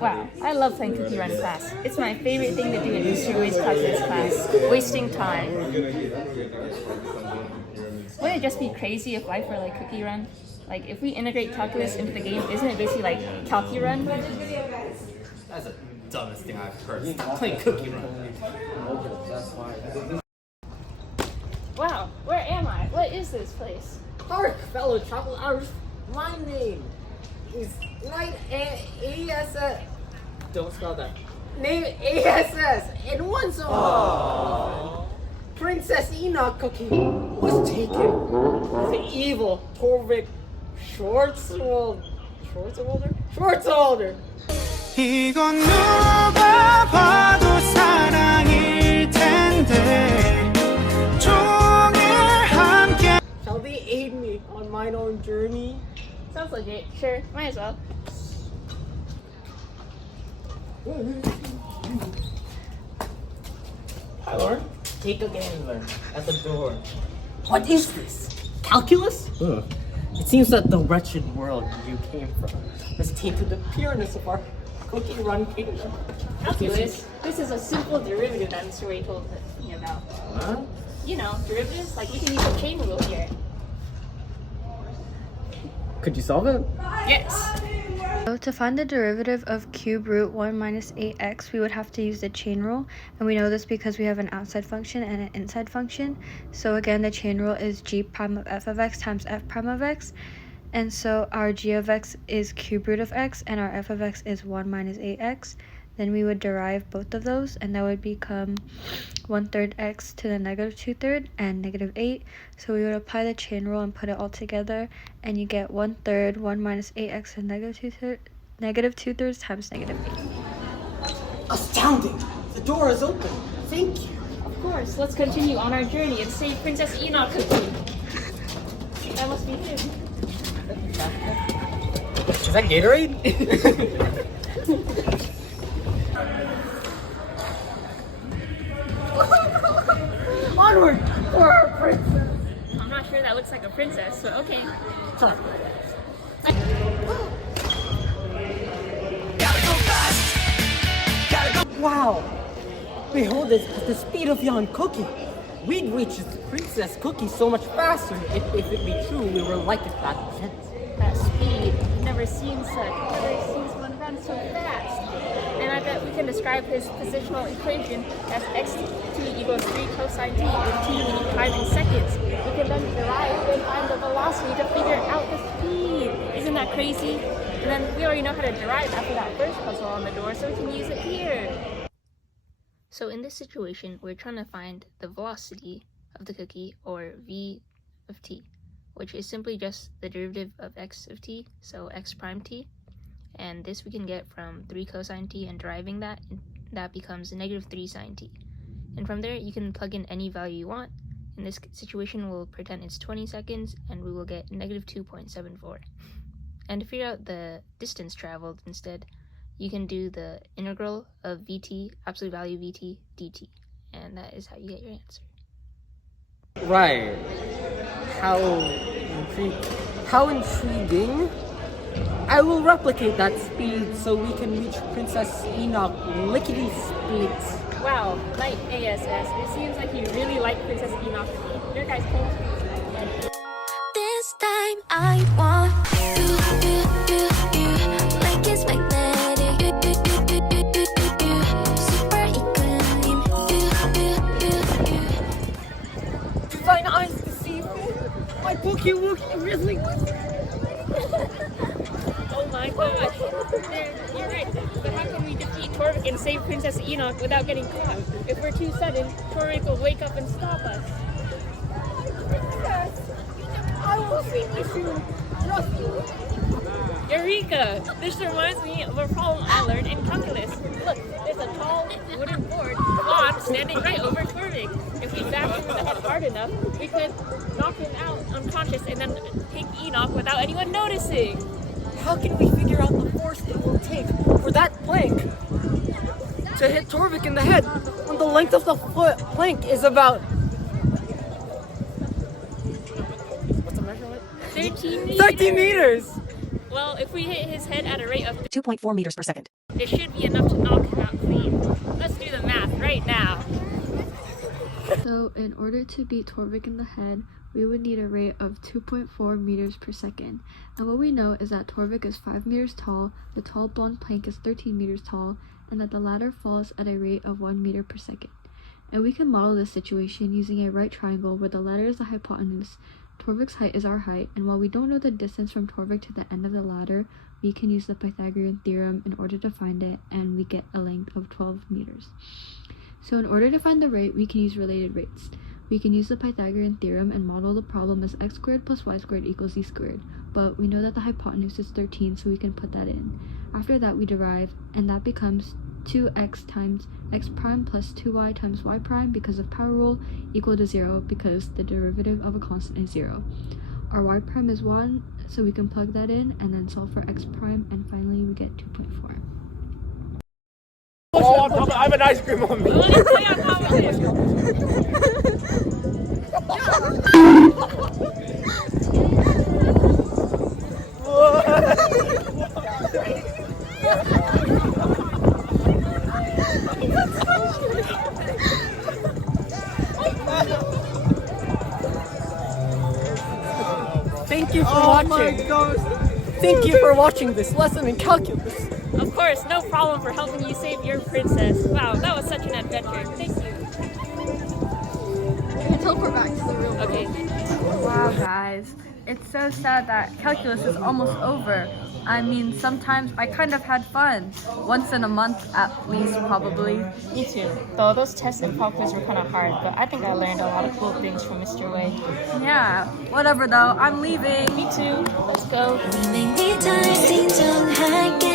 Wow, I love playing CalcuRun in class. It's my favorite thing to do in history-based calculus class. Wasting time. Wouldn't it just be crazy if life were like CalcuRun? Like, if we integrate calculus into the game, isn't it basically like CalcuRun? That's the dumbest thing I've heard. Stop playing CalcuRun. Wow, where am I? What is this place? Hark, fellow travelers! My name is Knight ASS. Don't spell that. Name ASS, and once Princess Enoch Cookie was taken by the evil Torvik Schwartzwalder. 이건 누가 봐도 사랑일 텐데 종일 함께. Shall they aid me on mine own journey? Sounds legit. Sure, might as well. Hi, Lauren. Take a gander at the door. What is this? Calculus? It seems that the wretched world you came from has tainted the pureness of our CalcuRun kingdom. Calculus? This is a simple derivative that Mr. Wei told me about. Huh? You know, derivatives, like we can use a chain rule here. Could you solve it? Yes! So to find the derivative of cube root 1 minus 8x, we would have to use the chain rule. And we know this because we have an outside function and an inside function. So again, the chain rule is g prime of f of x times f prime of x. And so our g of x is cube root of x and our f of x is 1 minus 8x. Then we would derive both of those, and that would become 1/3 x to the negative 2/3 and negative 8. So we would apply the chain rule and put it all together, and you get 1/3 1 minus 8x and negative 2/3 times negative 8. Astounding! The door is open. Thank you. Of course, let's continue on our journey and save Princess Enoch Cookie. That must be him. Is that Gatorade? Onward for our princess! I'm not sure that looks like a princess, so okay. Wow! Behold this at the speed of yon cookie. We'd reach Princess Cookie so much faster if it be true we were like it back then. That speed, never seen someone run so fast. And I bet we can describe his positional equation as xt equals 3 cosine t with t meaning time in seconds. We can then derive and find the velocity to figure out the speed. Isn't that crazy? And then we already know how to derive after that first puzzle on the door, so we can use it here. So in this situation, we're trying to find the velocity of the cookie, or v of t, which is simply just the derivative of x of t, so x prime t. And this we can get from 3 cosine t, and deriving that, that becomes negative 3 sine t. And from there, you can plug in any value you want. In this situation, we'll pretend it's 20 seconds, and we will get negative 2.74. And to figure out the distance traveled instead, you can do the integral of vt, absolute value vt, dt. And that is how you get your answer. Right. How intriguing. I will replicate that speed so we can reach Princess Enoch lickety-split. Wow, like ASS, it seems like you really like Princess Enoch. Your guys' home. This time I want you like it's magnetic. Super equilibrium. Do thine eyes deceive me? My bookie wookie really. Oh my gosh, you're right. But how can we defeat Torvik and save Princess Enoch without getting caught? If we're too sudden, Torvik will wake up and stop us. Princess, I will see you soon. Trust me. Eureka! This reminds me of a problem I learned in calculus. Look, there's a tall wooden board on standing right over Torvik. If we bash him in the head hard enough, we could knock him out unconscious and then take Enoch without anyone noticing. How can we figure out the force it will take for that plank to hit Torvik in the head when the length of the plank is about... What's the measurement? 13 meters. 13 meters! Well, if we hit his head at a rate of 2.4 meters per second. it should be enough to knock him out clean. Let's do the math right now. So in order to beat Torvik in the head, we would need a rate of 2.4 meters per second. And what we know is that Torvik is 5 meters tall, the tall blonde plank is 13 meters tall, and that the ladder falls at a rate of 1 meter per second. And we can model this situation using a right triangle where the ladder is the hypotenuse, Torvik's height is our height, and while we don't know the distance from Torvik to the end of the ladder, we can use the Pythagorean theorem in order to find it, and we get a length of 12 meters. So in order to find the rate, we can use related rates. We can use the Pythagorean theorem and model the problem as x squared plus y squared equals z squared, but we know that the hypotenuse is 13, so we can put that in. After that, we derive, and that becomes 2x times x prime plus 2y times y prime because of power rule equal to 0 because the derivative of a constant is 0. Our y prime is 1, so we can plug that in and then solve for x prime, and finally we get 2.4. Oh, I have an ice cream on me. Thank you for watching. Thank you for watching this lesson in calculus. Of course, no problem for helping you save your princess. Wow, that was such an adventure. Thank you. Teleport back to the real world. Okay. Wow guys, it's so sad that calculus is almost over. I mean, sometimes I kind of had fun. Once in a month at least, probably. Me too. Though those tests and calculus were kind of hard, but I think I learned a lot of cool things from Mr. Wei. Yeah, whatever though, I'm leaving. Me too. Let's go. 우리 매일 다 진정할게